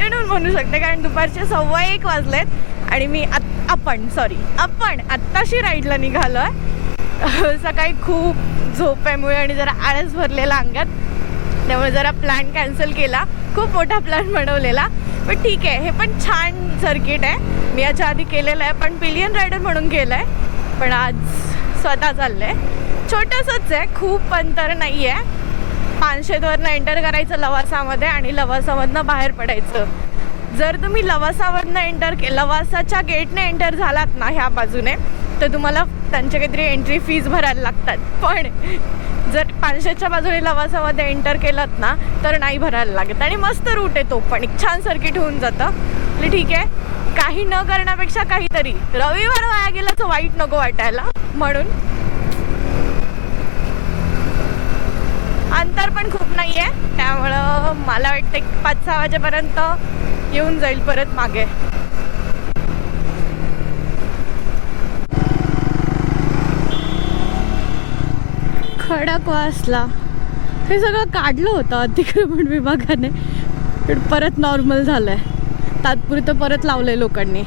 Afternoon म्हणू शकते, कारण दुपारचे 1:15 वाजलेत आणि आपण आत्ताशी राईडला निघालो आहे. सकाळी खूप झोपेमुळे आणि जरा आळस भरलेला अंगात, त्यामुळे जरा प्लॅन कॅन्सल केला. खूप मोठा प्लॅन बनवलेला, पण ठीक आहे. हे पण छान सर्किट आहे, मी याच्या आधी केलेलं आहे, पण पिलियन रायडर म्हणून केलं आहे. पण आज स्वतः चाललं आहे. छोटंसंच आहे, खूप अंतर नाही आहे. 500वरनं एंटर करायचं लवासामध्ये आणि लवासामधनं बाहेर पडायचं. जर तुम्ही लवासामधनं लवासाच्या गेटने एंटर झालात ना ह्या बाजूने, तर तुम्हाला त्यांचे काहीतरी एंट्री फीज भरायला लागतात. पण जर 500च्या बाजूने लवासामध्ये एंटर केलात ना तर नाही भरायला लागत आणि मस्त रूट आहे तो, पण एक छान सर्किट होऊन जातं. ठीक आहे, काही न करण्यापेक्षा काहीतरी. रविवार वाया गेला तर वाईट नको वाटायला, म्हणून. अंतर पण खूप नाही आहे, त्यामुळं मला वाटतं 5-6 वाजेपर्यंत येऊन जाईल परत मागे. खडकवासला हे सगळं काढलं होतं अतिक्रमण विभागाने, पण परत नॉर्मल झालं आहे. तात्पुरतं परत लावलं आहे लोकांनी.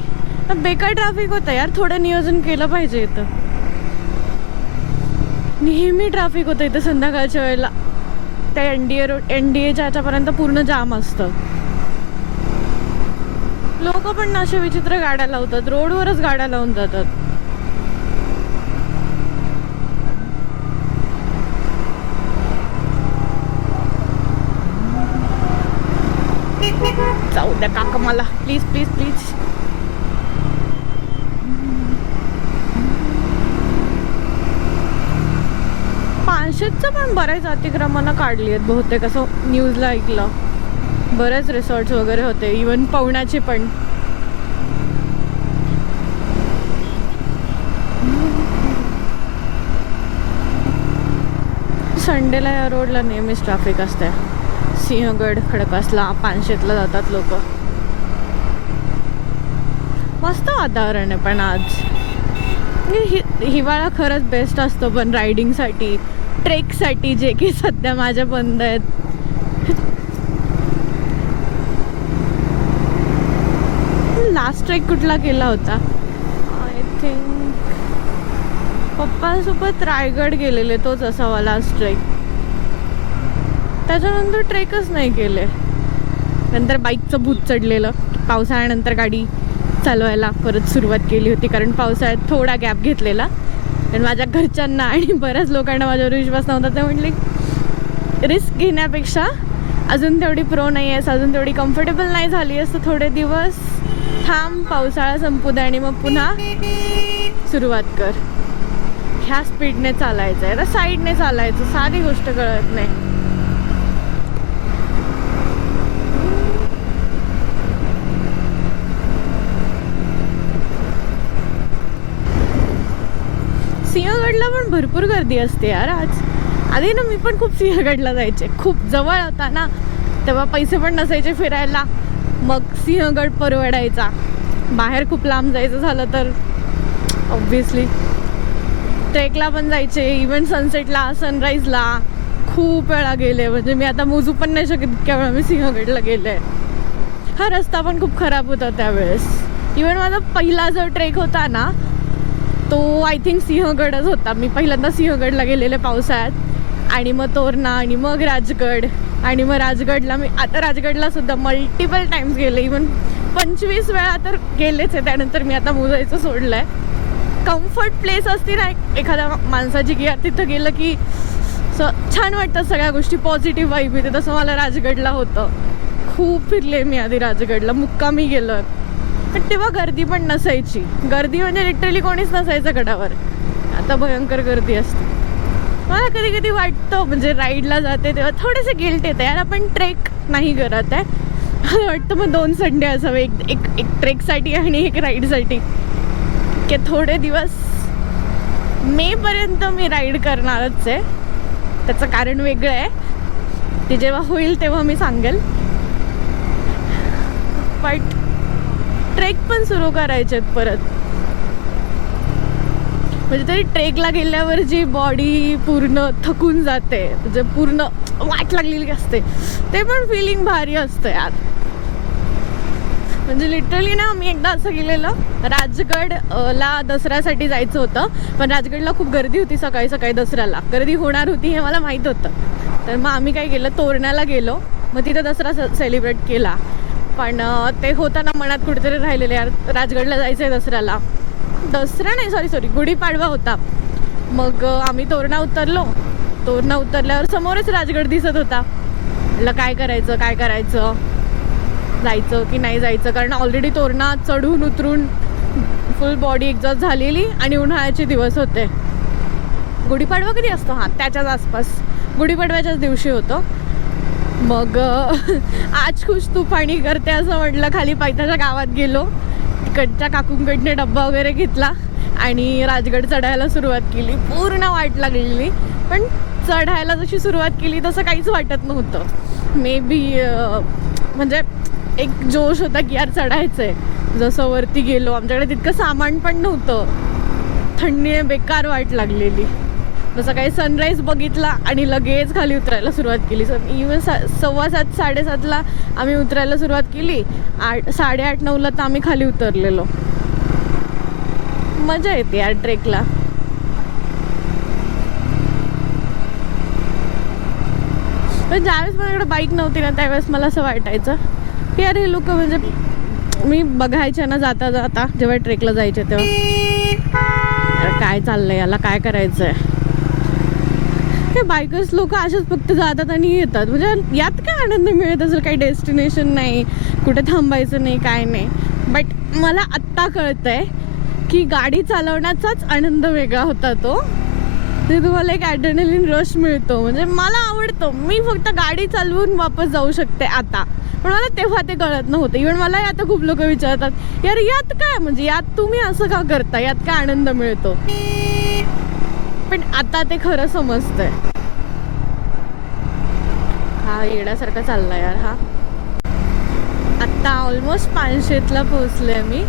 बेकार ट्रॅफिक होतं यार, थोडं नियोजन केलं पाहिजे. इथं नेहमी ट्रॅफिक होतं इथं संध्याकाळच्या वेळेला. त्या NDAच्या ह्याच्यापर्यंत पूर्ण जाम असतं. लोक पण अशा विचित्र गाड्या लावतात, रोडवरच गाड्या लावून जातात. जाऊ द्या काका मला, प्लीज प्लीज प्लीज. पानशेतचं पण बरेच अतिक्रमणं काढली आहेत बहुतेक, असं न्यूजला ऐकलं. बरेच रिसॉर्ट्स वगैरे होते, इवन पवनाचे पण. संडेला या रोडला नेहमीच ट्रॅफिक असते. सिंहगड, खडकवासला, पानशेतला जातात लोक. मस्त वातावरण आहे पण आज. हिवाळा खरंच बेस्ट असतो पण रायडिंगसाठी, ट्रेकसाठी, जे की सध्या माझ्या बंद आहेत. लास्ट ट्रेक कुठला केला होता? आय थिंक पप्पांसोबत रायगड गेलेले, तोच असावा लास्ट ट्रेक. त्याच्यानंतर ट्रेकच नाही केले. नंतर बाईकचं भूत चढलेलं. पावसाळ्यानंतर गाडी चालवायला परत सुरुवात केली होती, कारण पावसाळ्यात थोडा गॅप घेतलेला. आणि माझ्या घरच्यांना आणि बऱ्याच लोकांना माझ्यावर विश्वास नव्हता, ते म्हटले रिस्क घेण्यापेक्षा अजून तेवढी प्रो नाही आहेस, अजून तेवढी कम्फर्टेबल नाही झाली आहेस, तर थोडे दिवस थांब, पावसाळा संपू दे आणि मग पुन्हा सुरुवात कर. ह्या स्पीडने चालायचं आहे, तर साईडने चालायचं, साधी गोष्ट कळत नाही. सिंहगडला पण भरपूर गर्दी असते यार आज. आधी ना मी पण खूप सिंहगडला जायचे, खूप जवळ होता ना, तेव्हा पैसे पण नसायचे फिरायला, मग सिंहगड परवडायचा. बाहेर खूप लांब जायचं झालं तर ऑब्विसली ट्रेकला पण जायचे, इव्हन सनसेटला, सनराईजला खूप वेळा गेले. म्हणजे मी आता मोजू पण नाही शकत इतक्या वेळा मी सिंहगडला गेले. हा रस्ता पण खूप खराब होता त्यावेळेस. इव्हन माझा पहिला जो ट्रेक होता ना तो आय थिंक सिंहगडच होता. मी पहिल्यांदा सिंहगडला गेलेले पावसाळ्यात, आणि मग तोरणा, आणि मग राजगड, आणि मग राजगडला मी आता राजगडला सुद्धा मल्टिपल टाइम्स गेले, इवन 25 वेळा तर गेलेच आहे. त्यानंतर मी आता मोजायचं सोडलं आहे. कम्फर्ट प्लेस असते ना एखाद्या माणसाची, की तिथं गेलं की छान वाटतं, सगळ्या गोष्टी पॉझिटिव्ह वाईब येते. तसं मला राजगडला होतं. खूप फिरले मी आधी राजगडला, मुक्कामी गेलो, पण तेव्हा गर्दी पण नसायची. गर्दी म्हणजे लिटरली कोणीच नसायचं गडावर. आता भयंकर गर्दी असते. मला कधी कधी वाटतं, म्हणजे राईडला जाते तेव्हा थोडेसे गिल्ट येते यार, आपण ट्रेक नाही करत आहे. मला वाटतं मग 2 संडे असावे, एक ट्रेकसाठी आणि एक राईडसाठी, की थोडे दिवस मेपर्यंत मी राईड करणारच आहे. त्याचं कारण वेगळं आहे, ते जेव्हा होईल तेव्हा मी सांगेल. बट ट्रेक पण सुरू करायचे परत. म्हणजे तरी ट्रेकला गेल्यावर जी बॉडी पूर्ण थकून जाते, म्हणजे पूर्ण वाट लागलेली असते, ते पण फिलिंग भारी असतं यार. म्हणजे लिटरली ना आम्ही एकदा असं गेलेलं, राजगड ला दसऱ्यासाठी जायचं होतं, पण राजगडला खूप गर्दी होती सकाळी सकाळी, दसऱ्याला गर्दी होणार होती हे मला माहीत होतं. तर मग आम्ही काय केलं, तोरण्याला गेलो, मग तिथं दसरा सेलिब्रेट केला. पण ते होताना मनात कुठेतरी राहिलेलं, यार राजगडला जायचं आहे दसऱ्याला. दसरा नाही, सॉरी गुढीपाडवा होता. मग आम्ही तोरणा उतरलो. तोरणा उतरल्यावर समोरच राजगड दिसत होता. म्हटलं काय करायचं, जायचं की नाही जायचं, कारण ऑलरेडी तोरणा चढून उतरून फुल बॉडी एक्झॉस्ट झालेली आणि उन्हाळ्याचे दिवस होते. गुढीपाडवा कधी असतो? हां, त्याच्याच आसपास, गुढीपाडव्याच्याच दिवशी होतो. मग आज खुश तू पाणी करते असं म्हटलं, खाली पैताच्या गावात गेलो, तिकडच्या काकूंकडने डब्बा वगैरे घेतला आणि राजगड चढायला सुरुवात केली. पूर्ण वाट लागलेली, पण चढायला जशी सुरुवात केली तसं काहीच वाटत नव्हतं. मे बी म्हणजे एक जोश होता की यार चढायचं आहे. जसं वरती गेलो, आमच्याकडे तितकं सामान पण नव्हतं, थंडीने बेकार वाट लागलेली. जसं काही सनराईज बघितला आणि लगेच खाली उतरायला सुरुवात केली. इवन 7:15 7:30ला आम्ही उतरायला सुरुवात केली, 8:30 9ला तर आम्ही खाली उतरलेलो. मजा येते यार ट्रेकला. पण ज्यावेळेस माझ्याकडे बाईक नव्हती ना, त्यावेळेस मला असं वाटायचं की यार हे लोक, म्हणजे मी बघायचे ना जाता जाता जेव्हा ट्रेकला जायचे तेव्हा, काय चाललंय, याला काय करायचं आहे. हे बायकर्स लोक असेच फक्त जातात आणि येतात, म्हणजे यात काय आनंद मिळत असेल? काही डेस्टिनेशन नाही, कुठे थांबायचं नाही, काय नाही. बट मला आत्ता कळतंय की गाडी चालवण्याचाच आनंद वेगळा होता तो. ते तुम्हाला एक ॲड्रेनलिन रश मिळतो, म्हणजे मला आवडतं. मी फक्त गाडी चालवून वापस जाऊ शकते आता, पण मला तेव्हा ते कळत नव्हतं. इव्हन मला आता खूप लोक विचारतात, यार यात काय, म्हणजे यात तुम्ही असं का करता, यात काय आनंद मिळतो? पण आता ते खरं समजतंय. हा येण्यासारखा चालला यार हा. आत्ता ऑलमोस्ट 500ला पोहोचले मी.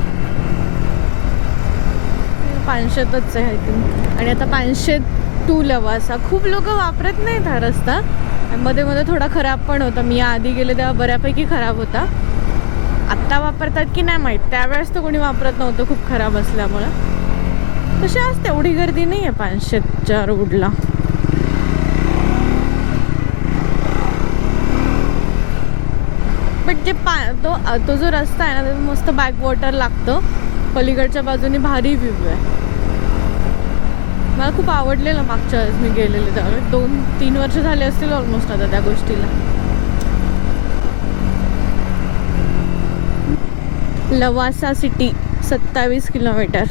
500च आहे आय थिंक. आणि आता 500 टू लवासा. खूप लोक वापरत नाहीत हा रस्ता. मध्ये मध्ये थोडा खराब पण होता. मी आधी गेले तेव्हा बऱ्यापैकी खराब होता. आत्ता वापरतात की नाही माहीत, त्यावेळेस तर कोणी वापरत नव्हतं खूप खराब असल्यामुळं. तशी आज तेवढी गर्दी नाही आहे 500च्या रोडला. बट जे तो जो रस्ता आहे ना, तो मस्त बॅकवॉटर लागतं. पलीकडच्या बाजूने भारी व्ह्यू आहे. मला खूप आवडलेलं मागच्या वेळेस मी गेलेले, त्यावेळेस 2-3 वर्ष झाले असतील ऑलमोस्ट आता त्या गोष्टीला. Lavasa city 27 kilometre.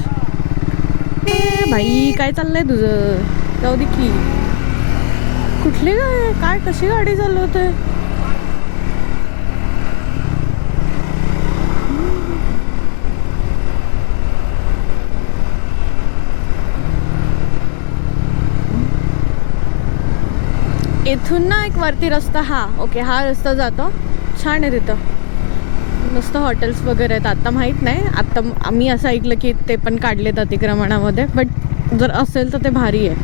भाई काय चाललंय तुझं? जाऊ दे की. कुठली काय कशी गाडी चालवतोय? इथून ना एक वरती रस्ता, हा ओके, हा रस्ता जातो. छान आहे तिथं, मस्त हॉटेल्स वगैरे आहेत. आता माहीत नाही, आत्ता आम्ही असं ऐकलं की ते पण काढलेत अतिक्रमणामध्ये, बट जर असेल तर ते भारी आहे.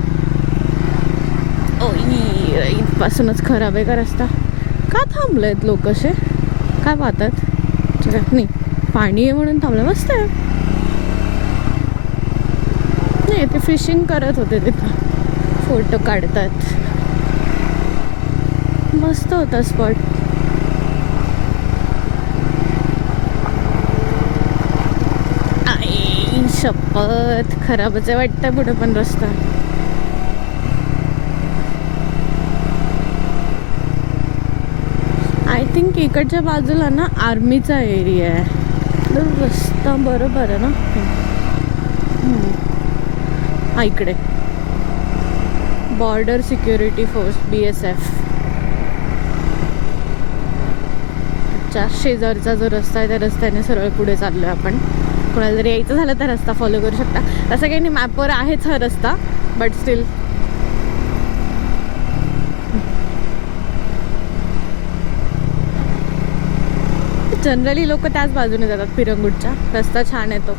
ओ इथपासूनच खराब आहे का रस्ता? का थांबले आहेत लोक असे? काय पाहतात? नाही, पाणी आहे म्हणून थांबलं. मस्त आहे. नाही, ते फिशिंग करत होते तिथं, फोटो काढतात. मस्त होता स्पॉट. आई शपथ, खराबच आहे वाटतं पुढे पण रस्ता. आय थिंक इकडच्या बाजूला ना आर्मीचा एरिया आहे. रस्ता बरोबर आहे ना? हा इकडे बॉर्डर सिक्युरिटी फोर्स BSF. शेजारचा जो रस्ता आहे त्या रस्त्याने सरळ पुढे चाललो आहे आपण. कोणाला जरी यायचं झालं तर रस्ता फॉलो करू शकता. असं काही नाही, मॅपवर आहेच हा रस्ता, बट स्टील. जनरली लोक त्याच बाजूने जातात पिरंगुटच्या. रस्ता छान आहे तो.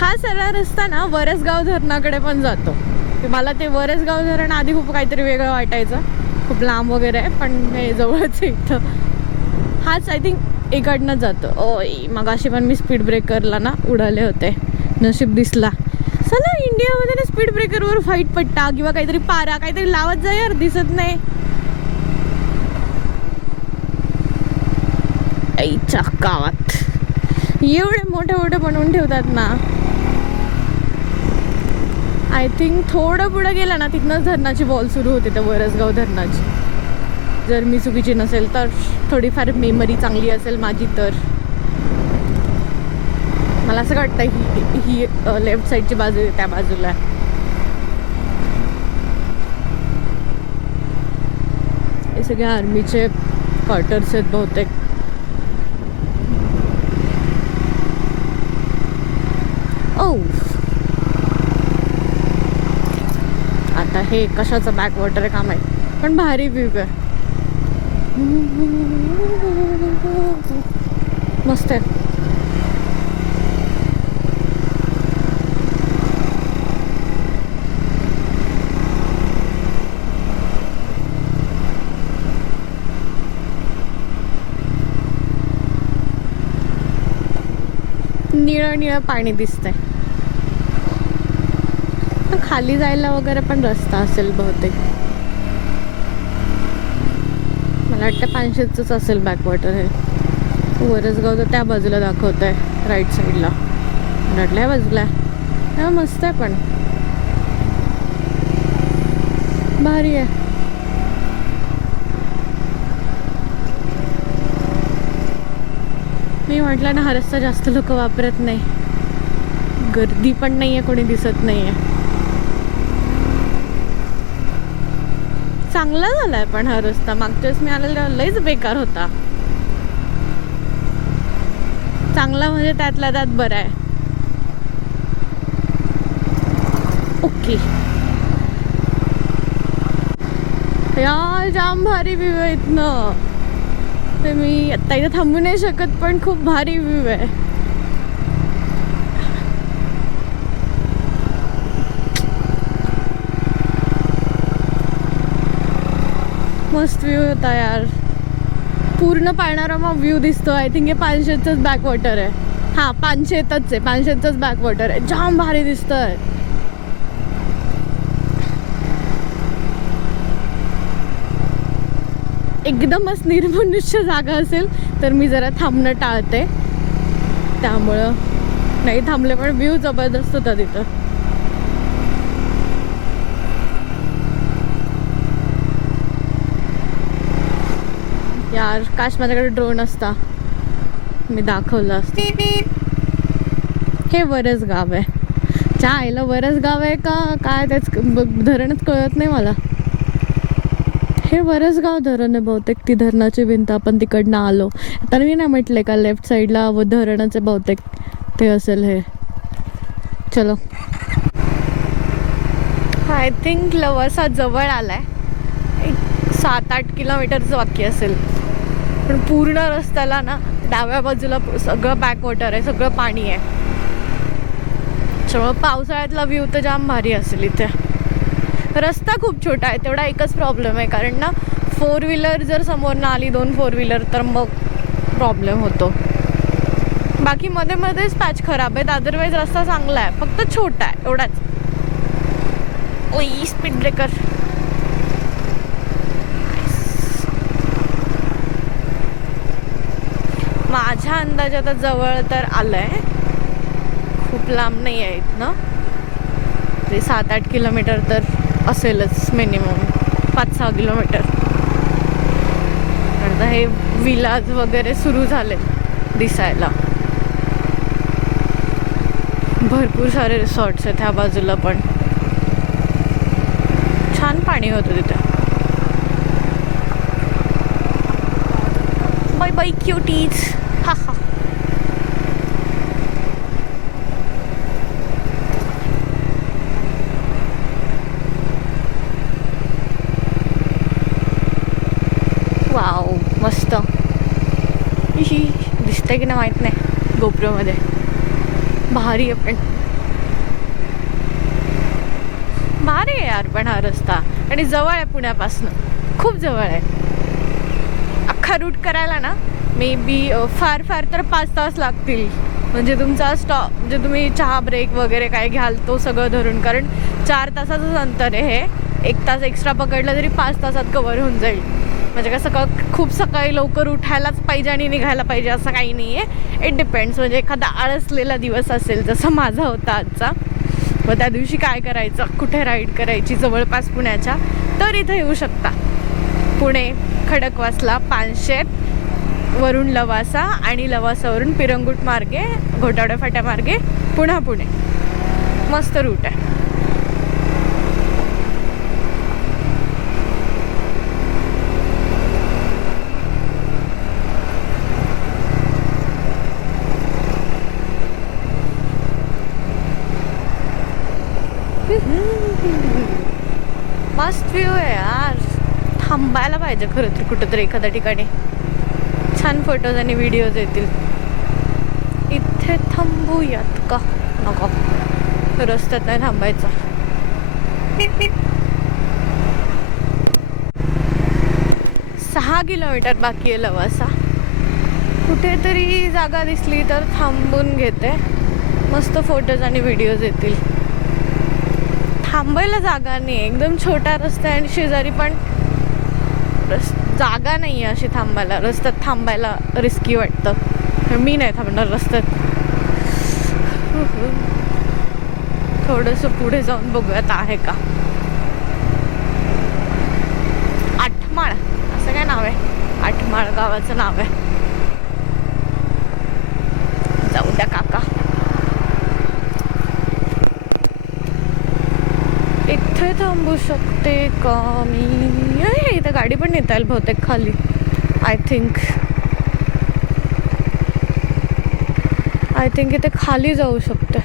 हा सरळ रस्ता ना वरसगाव धरणाकडे पण जातो. मला ते वरसगाव धरण आधी खूप काहीतरी वेगळं वाटायचं, खूप लांब वगैरे आहे, पण हे जवळच आहे इथं. हाच आय थिंक इकडनं जातो. ओय मगाशी पण मी स्पीड ब्रेकरला ना उडाले होते, नशीब दिसला. चला इंडियामध्ये ना स्पीड ब्रेकरवर फाईट पट्टा किंवा काहीतरी पारा काहीतरी लावत जा यार, दिसत नाही. आईच्या गावात एवढे मोठे मोठे बनवून ठेवतात ना. आय थिंक थोडं पुढं गेलं ना तिथनंच धरणाची बॉल सुरू होते, त्या वरसगाव धरणाची. जर मी चुकीची नसेल तर, थोडीफार मेमरी चांगली असेल माझी तर. मला असं वाटतं ही लेफ्ट साईडची बाजू आहे, त्या बाजूला. हे सगळे आर्मीचे क्वार्टर्स आहेत बहुतेक. ओ आता हे कशाचं बॅक वॉटर आहे काम आहे, पण भारी व्ह्यू आहे, मस्त आहे. निळं निळं पाणी दिसतंय. खाली जायला वगैरे पण रस्ता असेल बहुतेक. मला वाटतं पानशेतच असेल बॅकवॉटर हे. वरसगाव तर त्या बाजूला दाखवत आहे, राईट साईडला. वाटल्या बाजूला आहे, मस्त आहे पण भारी आहे. मी म्हटलं ना हा रस्ता जास्त लोक वापरत नाही, गर्दी पण नाही आहे, कोणी दिसत नाही आहे. चांगला झालाय पण हा रस्ता. मागच्या वेळेस मी आलेला लयच बेकार होता. चांगला म्हणजे त्यातल्या त्यात बरं आहे. ओके यार जाम भारी व्ह्यू आहे इथनं. ते मी आत्ता इथं थांबू नाही शकत, पण खूप भारी व्ह्यू आहे. मस्त व्ह्यू होता यार, पूर्ण पायनारामा व्ह्यू दिसतो. आय थिंक हे पानशेतच बॅकवॉटर आहे. हां पानशेतच आहे, पानशेतच बॅकवॉटर आहे. जाम भारी दिसतंय. एकदमच निर्मनुष्य जागा असेल तर मी जरा थांबणं टाळते, त्यामुळं नाही थांबले, पण व्ह्यू जबरदस्त होता तिथं. यार काश माझ्याकडे ड्रोन असता, मी दाखवलं असतं. हे वरसगाव आहे. च्या आईला वरसगाव आहे का काय त्याच धरणच कळत नाही मला. हे वरसगाव धरण आहे बहुतेक. ती धरणाची भिंत आपण तिकडनं आलो. तर मी नाही म्हटले का लेफ्ट साईडला व धरणाचे बहुतेक ते असेल हे. चलो आय थिंक लवासा जवळ आलाय. 7-8 किलोमीटरचं वाक्य असेल. पण पूर्ण रस्त्याला ना डाव्या बाजूला सगळं बॅकवॉटर आहे, सगळं पाणी आहे. त्यामुळं पावसाळ्यातला व्ह्यू तर जाम भारी असेल इथे. रस्ता खूप छोटा आहे, तेवढा एकच प्रॉब्लेम आहे. कारण ना 4 व्हीलर जर समोरनं आली, 2 4 व्हीलर, तर मग प्रॉब्लेम होतो. बाकी मध्ये मध्येच पॅच खराब आहेत, अदरवाईज रस्ता चांगला आहे, फक्त छोटा आहे एवढाच. ओई स्पीड ब्रेकर. माझ्या अंदाजे आता जवळ तर आलंय, खूप लांब नाही आहे इथनं. ते 7-8 किलोमीटर तर असेलच मिनिमम, 5-6 किलोमीटर. आता हे विलाज वगैरे सुरू झाले दिसायला. भरपूर सारे रिसॉर्ट्स आहेत ह्या बाजूला पण. छान पाणी होतं तिथे. Bye bye cuties. हा हा. वाव मस्त. दिसतंय की नाही माहित नाही गोप्रोमध्ये. भारी आहे पण भारी आहे यार पण हा रस्ता, आणि जवळ आहे पुण्यापासून, खूप जवळ आहे. अख्खा रूट करायला ना मे बी फार फार तर 5 तास लागतील. म्हणजे तुमचा स्टॉप, म्हणजे तुम्ही चहा ब्रेक वगैरे काय घ्याल तो सगळं धरून, कारण 4 तासाचंच अंतर आहे हे. 1 तास एक्स्ट्रा पकडलं तरी 5 तासात कवर होऊन जाईल. म्हणजे कसं खूप सकाळी लवकर उठायलाच पाहिजे आणि निघायला पाहिजे असं काही नाही आहे. It depends. म्हणजे एखादा आळसलेला दिवस असेल जसं माझा होता आजचा, मग त्या दिवशी काय करायचं, कुठे राईड करायची जवळपास पुण्याच्या, तर इथं येऊ शकता. पुणे खडकवासला, पानशेत वरून लवासा आणि लवासावरून पिरंगुट मार्गे घोटावडे फाट्या मार्गे पुन्हा पुणे. मस्त रूट आहे. मस्त व्ह्यू आहे यार. थांबायला पाहिजे खरं तर कुठंतरी एखाद्या ठिकाणी, छान फोटोज आणि व्हिडिओज येतील. इथे थांबूयात का? नको, रस्त्यात नाही थांबायचं. 6 किलोमीटर बाकी आहे लवासा. कुठेतरी जागा दिसली तर थांबून घेते, मस्त फोटोज आणि व्हिडिओज येतील. थांबायला जागा नाही, एकदम छोटा रस्ता आहे आणि शेजारी पण जागा नाही आहे अशी थांबायला. रस्त्यात थांबायला रिस्की वाटतं. मी नाही थांबणार रस्त्यात. थोडंसं पुढे जाऊन बघूयात आहे का. आठमाळ असं काय नाव आहे, आठमाळ गावाचं नाव आहे. जाऊ द्या काका. इथे थांबू शकते का मी? इथे गाडी पण नेता येईल बहुतेक खाली. आय थिंक इथे खाली जाऊ शकते.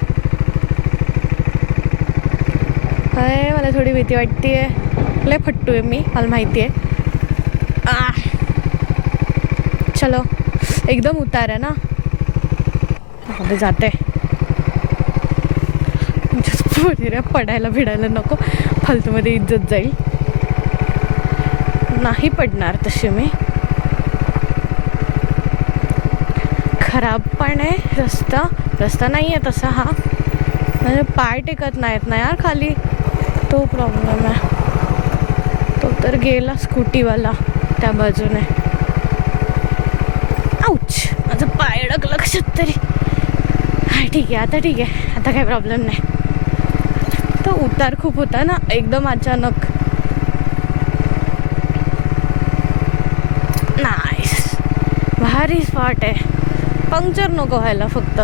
अरे मला थोडी भीती वाटते. लय फट्टू आहे मी, मला माहिती आहे. चलो, एकदम उतार आहे ना, मध्ये जाते. पडायला भिडायला नको, फालतूमध्ये इज्जत जाईल. नाही पडणार तशी मी. खराब पण आहे रस्ता नाही आहे तसा हा. म्हणजे पाय टेकत नाहीत ना यार खाली, तो प्रॉब्लेम आहे. तो तर गेला स्कूटीवाला त्या बाजूने. आउच, माझं पाय अडकलं कशात तरी. हा ठीक आहे, आता ठीक आहे, आता काही प्रॉब्लेम नाही. तो उतार खूप होता ना एकदम अचानक. नाईस, भारी स्पॉट आहे. पंक्चर नको व्हायला फक्त.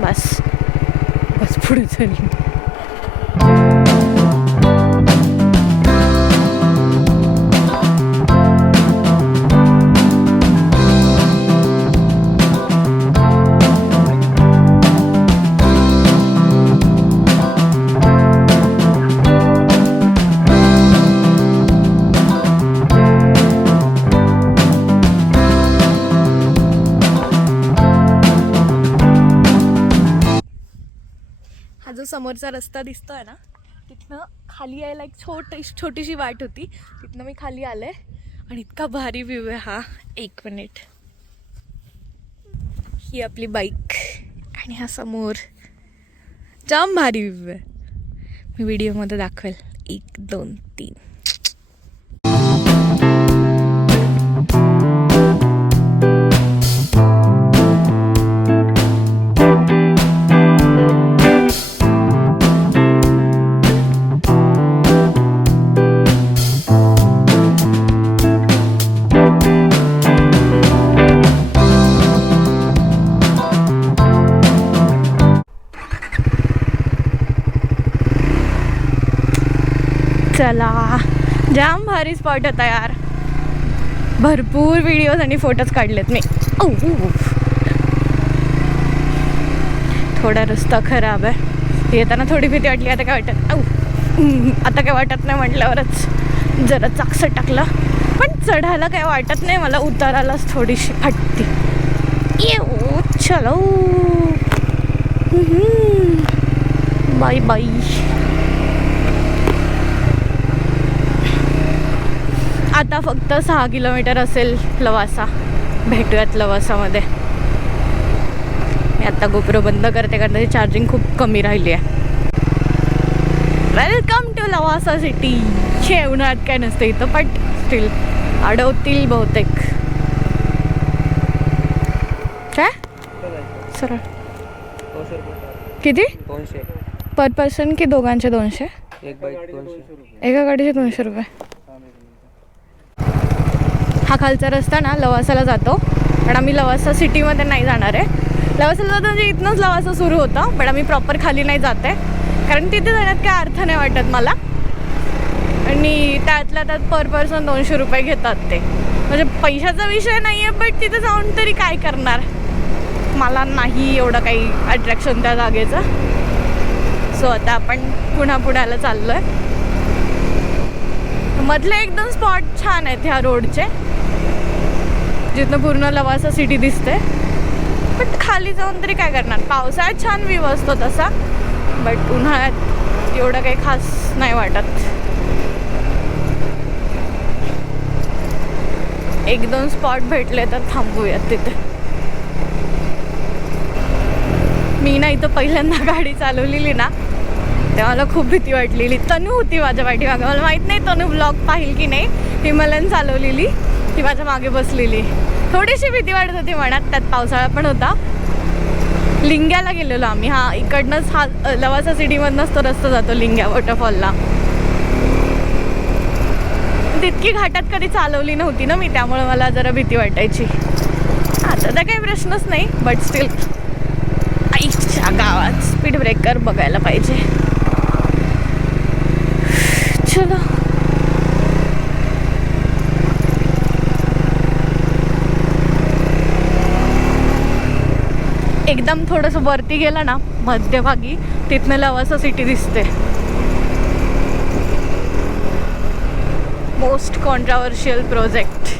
बस पुढे चालली. हा जो समोरचा रस्ता दिसतोय ना, तिथनं खाली यायला एक छोटीशी वाट होती. तिथनं मी खाली आले आणि इतका भारी व्ह्यू आहे हा. 1 मिनिट. ही आपली बाईक आणि हा समोर जाम भारी व्ह्यू आहे. मी व्हिडिओमध्ये दाखवेल. 1 2 3. चला, जाम भारी स्पॉट होता यार. भरपूर व्हिडिओज आणि फोटोज काढलेत मी. थोडा रस्ता खराब आहे. येताना थोडी भीती वाटली. आता काय वाटत आता काय वाटत नाही म्हटल्यावरच जरा चाकसं टाकलं. पण चढायला काय वाटत नाही मला, उतारालाच थोडीशी फटती. चलो, बाय बाय. आता फक्त 6 किलोमीटर असेल लवासा. भेटूयात लवासामध्ये. मी आता गोप्रो बंद करते कारण त्याची चार्जिंग खूप कमी राहिली आहे. Welcome to Lavasa city. उन्हाळ्यात काय नसतं इथं, बट स्टील अडवतील बहुतेक. काय सरळ किती? 200 पर पर्सन की दोघांचे 200? एक बाईक 200. एका गाडीचे 200 रुपये. हा खालचा रस्ता ना लवासाला जातो, पण आम्ही लवासा सिटीमध्ये नाही जाणार आहे. लवासाला जातो म्हणजे इथनंच लवासा सुरू होतं, पण आम्ही प्रॉपर खाली नाही जात आहे कारण तिथे जाण्यात काय अर्थ नाही वाटत मला. आणि त्यातल्या त्यात पर पर्सन 200 रुपये घेतात ते. म्हणजे पैशाचा विषय नाही आहे, बट तिथे जाऊन तरी काय करणार. मला नाही एवढं काही अट्रॅक्शन त्या जागेचं. सो आता आपण पुण्याला चाललो आहे. मधले एकदम स्पॉट छान आहेत ह्या रोडचे, जिथनं पूर्ण लवासा सिटी दिसते. बट खाली जाऊन तरी काय करणार. पावसाळ्यात छान व्ह्यू असतो तसा, बट उन्हाळ्यात एवढं काही खास नाही वाटत. 1-2 स्पॉट भेटले तर थांबूयात तिथे. मी ना इथं पहिल्यांदा गाडी चालवलेली ना, तेव्हा मला खूप भीती वाटलेली. तनू होती माझ्या पाठीमागे. मला माहीत नाही तनू ब्लॉग पाहिल की नाही. हिमालयन चालवलेली, ती माझ्या मागे बसलेली. थोडीशी भीती वाटत होती मनात. त्यात पावसाळा पण होता. लिंग्याला गेलेलो आम्ही. हा इकडनंच हा लवासा सिटीमधनंच तो रस्ता जातो लिंग्या वॉटरफॉलला. तितकी घाटात कधी चालवली नव्हती ना मी, त्यामुळे मला जरा भीती वाटायची. आता तर काही प्रश्नच नाही, बट स्टील आईच्या गावात स्पीड ब्रेकर बघायला पाहिजे. चलो एकदम थोडंसं वरती गेलं ना मध्यभागी, तिथनं लवासा सिटी दिसते. Most controversial project.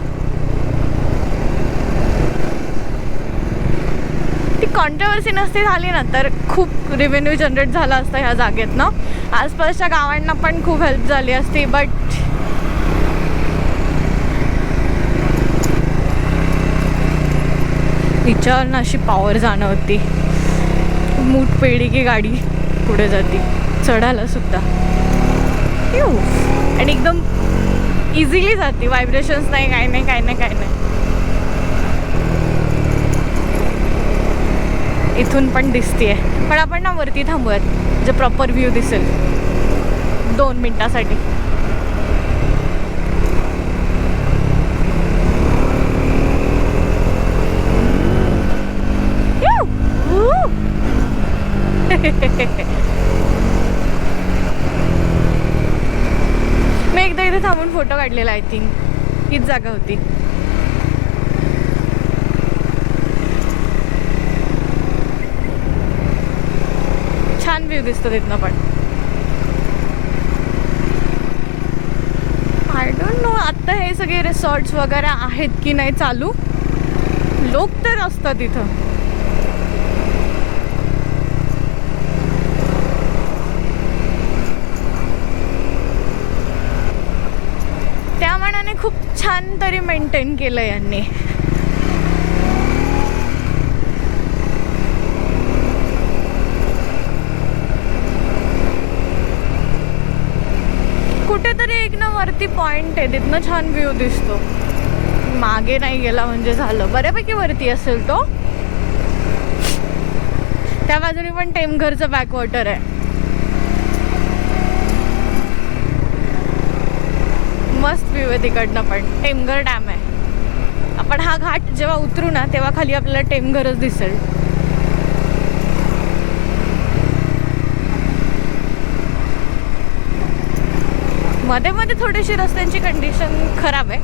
ती कॉन्ट्रावर्सी नसती झाली ना तर खूप रेव्हेन्यू जनरेट झाला असता ह्या जागेत ना. आसपासच्या गावांना पण खूप हेल्प झाली असती. बट हिच्यावर ना अशी पॉवर जाणवती. मूठ पेढी की गाडी पुढे जाते चढायला सुद्धा. आणि एकदम इझिली जाते. व्हायब्रेशन्स नाही, काय नाही काय नाही काय नाही. इथून पण दिसतीये, पण आपण ना वरती थांबूयात जे प्रॉपर व्ह्यू दिसेल 2 मिनिटासाठी. मी एकदा इथे थांबून फोटो काढलेला. आय थिंक हीच जागा होती. छान व्ह्यू दिसतो तिथनं पण. आय डोंट नो आता हे सगळे रिसॉर्ट्स वगैरे आहेत की नाही चालू. लोक तर असतात इथं. त्या मानाने खूप छान तरी मेंटेन केलं यांनी. कुठेतरी एक ना वरती पॉइंट आहे, तिथनं छान व्ह्यू दिसतो. मागे नाही गेला म्हणजे झालं. बऱ्यापैकी वरती असेल तो. त्या बाजूने पण टेमघरचं बॅकवॉटर आहे. मस्त व्ह्यू आहे तिकडनं पण. टेमघर डॅम आहे. आपण हा घाट जेव्हा उतरू ना तेव्हा खाली आपल्याला टेमघरच दिसेल. मध्ये मध्ये थोडीशी रस्त्यांची कंडिशन खराब आहे.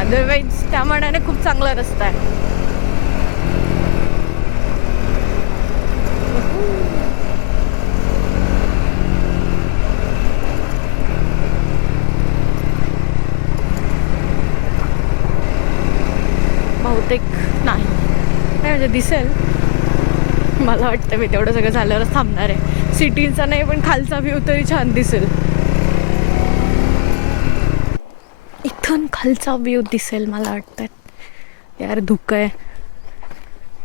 अदरवाईज त्या मानाने खूप चांगला रस्ता आहे. बहुतेक नाही म्हणजे दिसेल. मला वाटतं मी तेवढं सगळं झाल्यावरच थांबणार आहे. सिटीचा नाही पण खालचा व्ह्यू तरी छान दिसेल. इथून खालचा व्ह्यू दिसेल मला वाटतं. यार धुकं आहे,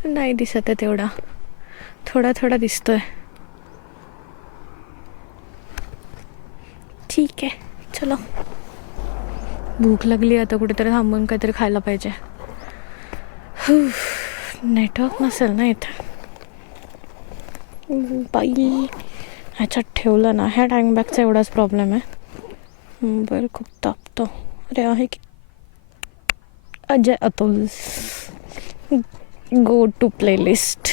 नाही दिसत आहे तेवढा, थोडा थोडा दिसतोय. ठीक आहे चलो. भूक लागली आता, कुठेतरी थांबून काहीतरी खायला पाहिजे. नेटवर्क नसेल ना इथं बाई. ह्याच्यात ठेवलं ना, ह्या टाइम बॅगचा एवढाच प्रॉब्लेम आहे. मोबाईल खूप तापतो. अरे आहे की Ajay Atul, go to playlist.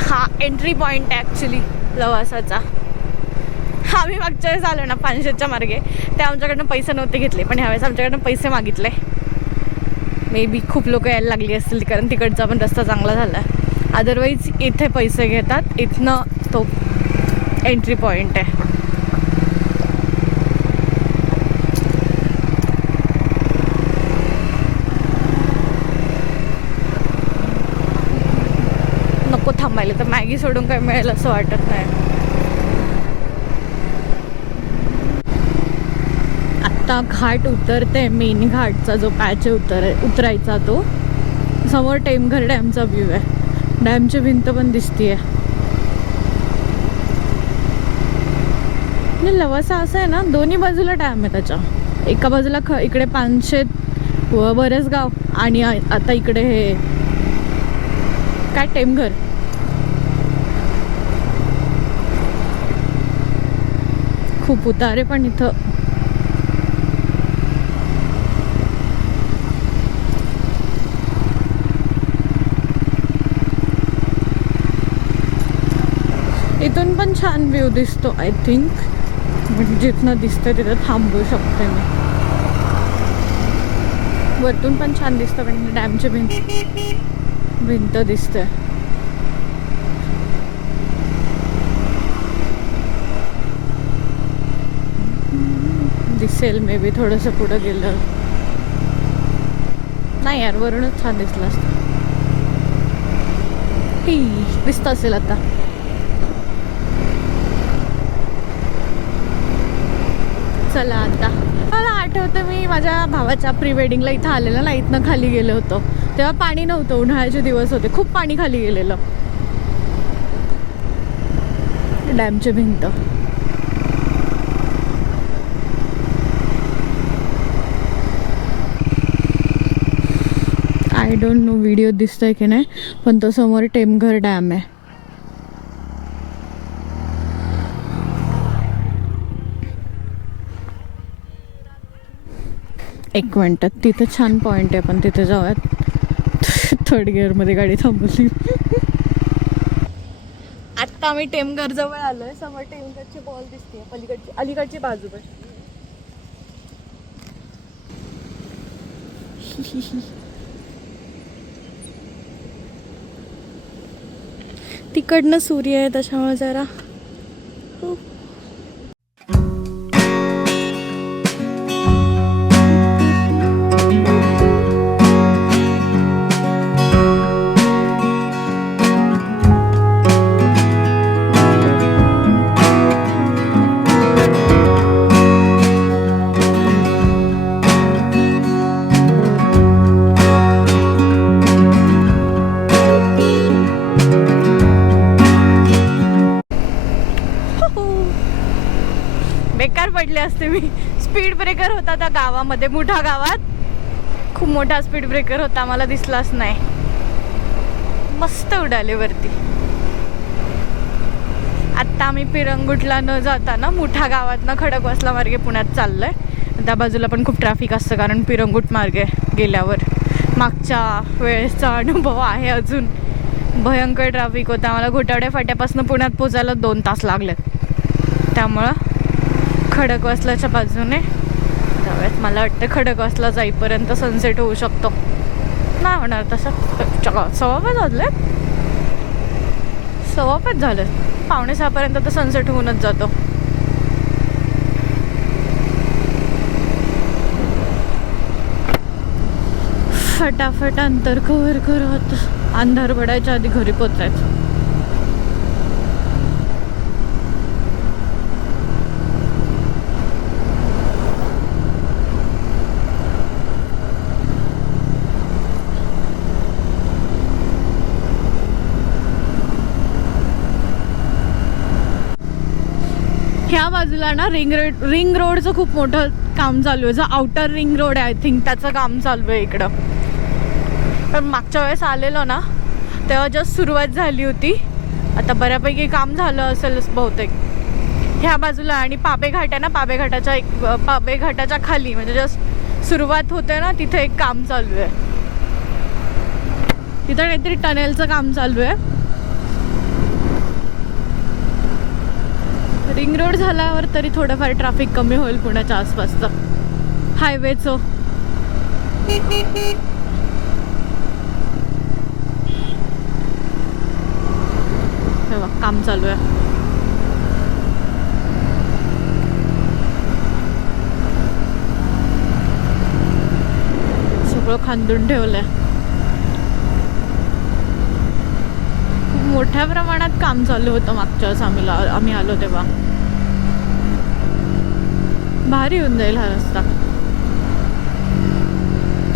हा एंट्री पॉइंट आहे ॲक्च्युली लवासाचा. आम्ही मागच्या वेळेस आलो ना पानशेतच्या मार्गे, ते आमच्याकडनं पैसे नव्हते घेतले, पण ह्यावेळेस आमच्याकडनं पैसे मागितले. मे बी खूप लोक यायला लागली असतील कारण तिकडचा पण रस्ता चांगला झाला आहे. अदरवाईज इथे पैसे घेतात. इथनं तो एंट्री पॉइंट आहे. नको थांबायला, तर मॅगी सोडून काही मिळेल असं वाटत नाही. आता घाट उतरते, मेन घाटचा जो पॅच आहे उतरायचा, तो समोर टेमघर डॅमचा व्ह्यू आहे. डॅमची भिंत पण दिसतीये. लवासा असं आहे ना, दोन्ही बाजूला डॅम आहे त्याच्या. एका बाजूला इकडे पानशेत व बरेचगाव, आणि आता इकडे हे काय टेमघर. खूप उतारे पण इथं. इथून पण छान व्ह्यू दिसतो आय थिंक. म्हणजे जिथनं दिसतं तिथं थांबू शकते मी. वरतून पण छान दिसतं, पण डॅमची भिंत दिसते. दिसेल मे बी थोडंसं पुढं गेलं. नाही यार, वरूनच छान दिसलं असतं. दिसतं असेल आता. चला आता. मला आठवतं मी माझ्या भावाच्या प्री वेडिंगला इथं आलेलं ना, इथनं खाली गेलो होतो तेव्हा पाणी नव्हतं. उन्हाळ्याचे दिवस होते, खूप पाणी खाली गेलेलं. डॅमची भिंत. आय डोंट नो व्हिडिओ दिसतोय की नाही, पण तो समोर टेमघर डॅम आहे. एक मिनटात. तिथे छान पॉइंट आहे, पण तिथे जाऊयात. थर्ड गिअरमध्ये गाडी थांबवली. आत्ता आम्ही टेमघर जवळ आलोय. समोर टेमघरची बॉल दिसते, पलीकडची अलीकडची बाजू पण. तिकडनं सूर्य आहे त्याच्यामुळे जरा बेकार पडले असते मी. स्पीड ब्रेकर होता त्या गावामध्ये, मुठा गावात खूप मोठा स्पीड ब्रेकर होता, मला दिसलाच नाही. मस्त उडाले वरती. आत्ता आम्ही पिरंगुटला न जाता ना मुठा गावातनं खडकवासला मार्गे पुण्यात चाललोय. त्या बाजूला पण खूप ट्रॅफिक असतं कारण पिरंगुट मार्गे गेल्यावर. मागच्या वेळेसचा अनुभव आहे अजून. भयंकर ट्रॅफिक होता. मला घोटावड्या फाट्यापासून पुण्यात पोचायला 2 तास लागले. त्यामुळं खडकवासलाच्या बाजूने जाऊयात. मला वाटतं खडकवासला जाईपर्यंत सनसेट होऊ शकतो. नाही होणार तसं. 6:15 वाजले. 6:15 झालं. 5:45 तर सनसेट होऊनच जातो. फटाफट अंतर कव्हर करत अंधार पडायच्या आधी घरी पोचायचं. ह्या बाजूला ना रिंग रोडचं खूप मोठं काम चालू आहे. जो आउटर रिंग रोड आहे आय थिंक त्याचं काम चालू आहे इकडं. पण मागच्या वेळेस आलेलो ना तेव्हा जस्ट सुरुवात झाली होती. आता बऱ्यापैकी काम झालं असेलच बहुतेक. ह्या बाजूला आणि पाबे घाट आहे ना, पाबे घाटाच्या खाली म्हणजे जस्ट सुरुवात होते ना तिथे एक काम चालू आहे. तिथं काहीतरी टनेलचं काम चालू आहे. रिंग रोड झाल्यावर तरी थोडंफार ट्रॅफिक कमी होईल पुण्याच्या आसपासचं हायवेचं. काम चालू आहे. सगळं खांदून ठेवलंय. मोठ्या प्रमाणात काम चालू होतं मागच्या वेळेस आम्ही आलो तेव्हा. भारी होऊन जाईल हा रस्ता.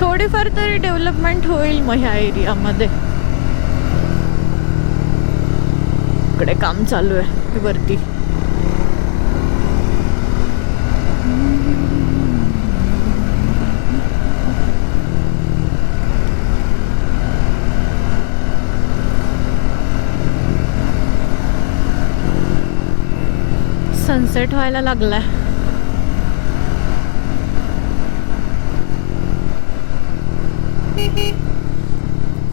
थोडीफार तरी डेव्हलपमेंट होईल मग ह्या एरियामध्ये. इकडे काम चालू आहे वरती. सनसेट व्हायला लागलाय.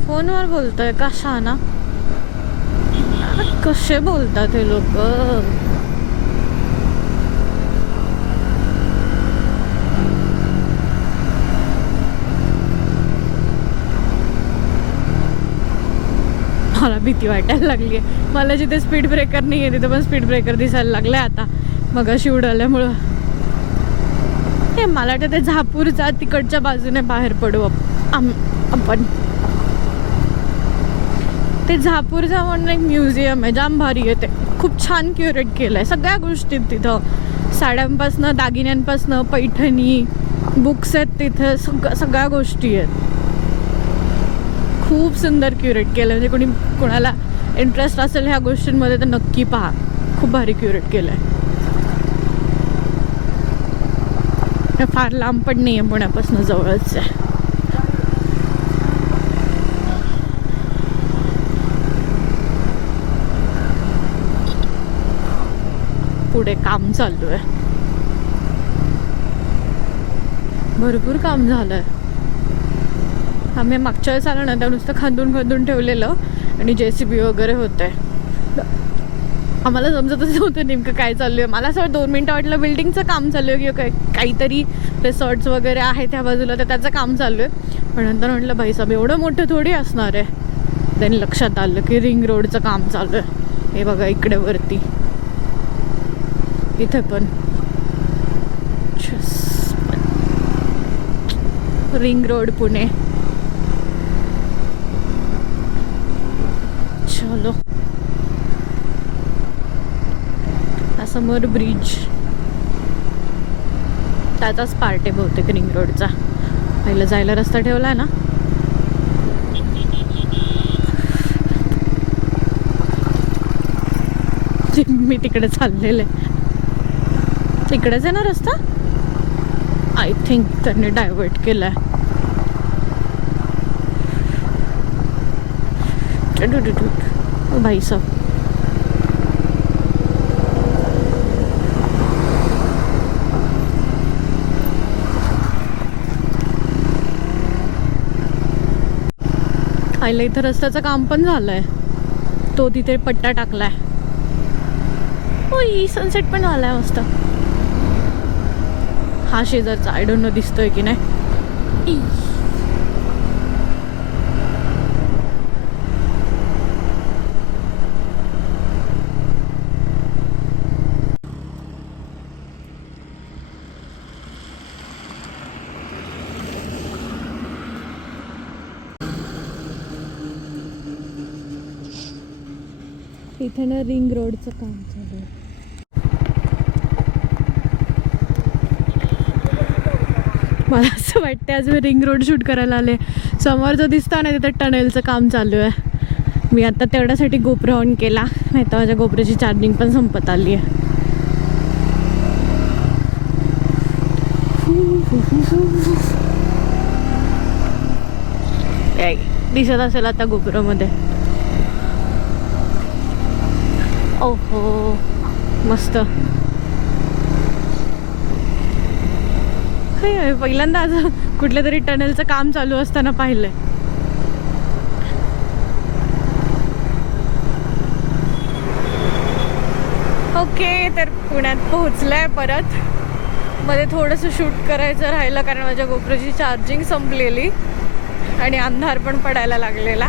फोनवर बोलतोय का शाना? कसे बोलतात हे लोक. मला भीती वाटायला लागली आहे. मला जिथे स्पीड ब्रेकर नाही आहे तिथे पण स्पीड ब्रेकर दिसायला लागले आता मगाशी उडाल्यामुळं. हे मला वाटतं ते झापूरचा तिकडच्या बाजूने बाहेर पडू आपण. ते झापूरचा म्हणून एक म्युझियम आहे, जाम भारी आहे. ते खूप छान क्युरेट केलं आहे सगळ्या गोष्टी. तिथं साड्यांपासनं दागिन्यांपासनं पैठणी बुक्स आहेत तिथे सगळ्या गोष्टी आहेत. खूप सुंदर क्युरेट केलं. म्हणजे कोणाला इंटरेस्ट असेल ह्या गोष्टींमध्ये तर नक्की पहा. खूप भारी क्युरेट केलं आहे. फार लांब पण नाही आहे, पुण्यापासून जवळच आहे. पुढे काम चालू आहे. भरपूर काम झालंय. आम्ही मागच्या वेळेस आलो ना त्या नुसतं खांदून ठेवलेलं आणि JCB वगैरे होत आहे. आम्हाला समजतच नव्हतं नेमकं काय चालू आहे. मला असं 2 मिनटं वाटलं बिल्डिंगचं काम चालू आहे किंवा काहीतरी रिसॉर्ट्स वगैरे आहे त्या बाजूला तर त्याचं काम चालू आहे. पण नंतर म्हटलं भाई साहेब एवढं मोठं थोडी असणार आहे. देन लक्षात आलं की रिंग रोडचं काम चालू आहे. हे बघा इकडे वरती इथे पण रिंग रोड पुणे. चलो समोर ब्रिज त्याचाच पार्ट आहे बहुतेक रिंग रोडचा. पहिला जायला रस्ता ठेवलाय ना. मी तिकडे चाललेले. तिकडेच आहे ना रस्ता. आय थिंक त्यांनी डायव्हर्ट केलाय. भाई साहब आयला इथं रस्त्याचं काम पण झालंय. तो तिथे पट्टा टाकलाय. ओय सनसेट पण झालाय मस्त. हा शेजारचा आय डोंट नो दिसतोय की नाही. इथे ना रिंग रोडचं काम चालू आहे. मला असं वाटतं आज मी रिंग रोड शूट करायला आले. समोर जो दिसतो ना तिथे टनेलचं काम चालू आहे. मी आता तेवढ्यासाठी गोप्रो ऑन केला, नाही तर माझ्या गोप्रोची चार्जिंग पण संपत आली आहे. दिसत असेल आता गोप्रोमध्ये. ओहो मस्त. पहिल्यांदा आज कुठल्या तरी टनेलचं काम चालू असताना पाहिलंय. ओके, तर पुण्यात पोहोचलंय परत. मध्ये थोडंसं शूट करायचं राहिलं कारण माझ्या गोप्रोची चार्जिंग संपलेली आणि अंधार पण पडायला लागलेला.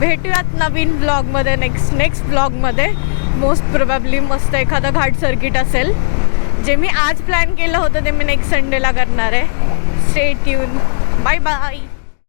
भेटूयात नवीन ब्लॉगमध्ये, नेक्स्ट ब्लॉगमध्ये. मोस्ट प्रोबॅबली मस्त एखादं घाट सर्किट असेल. जे मी आज प्लॅन केलं होतं ते मी नेक्स्ट संडेला करणार आहे. Stay tune. Bye bye.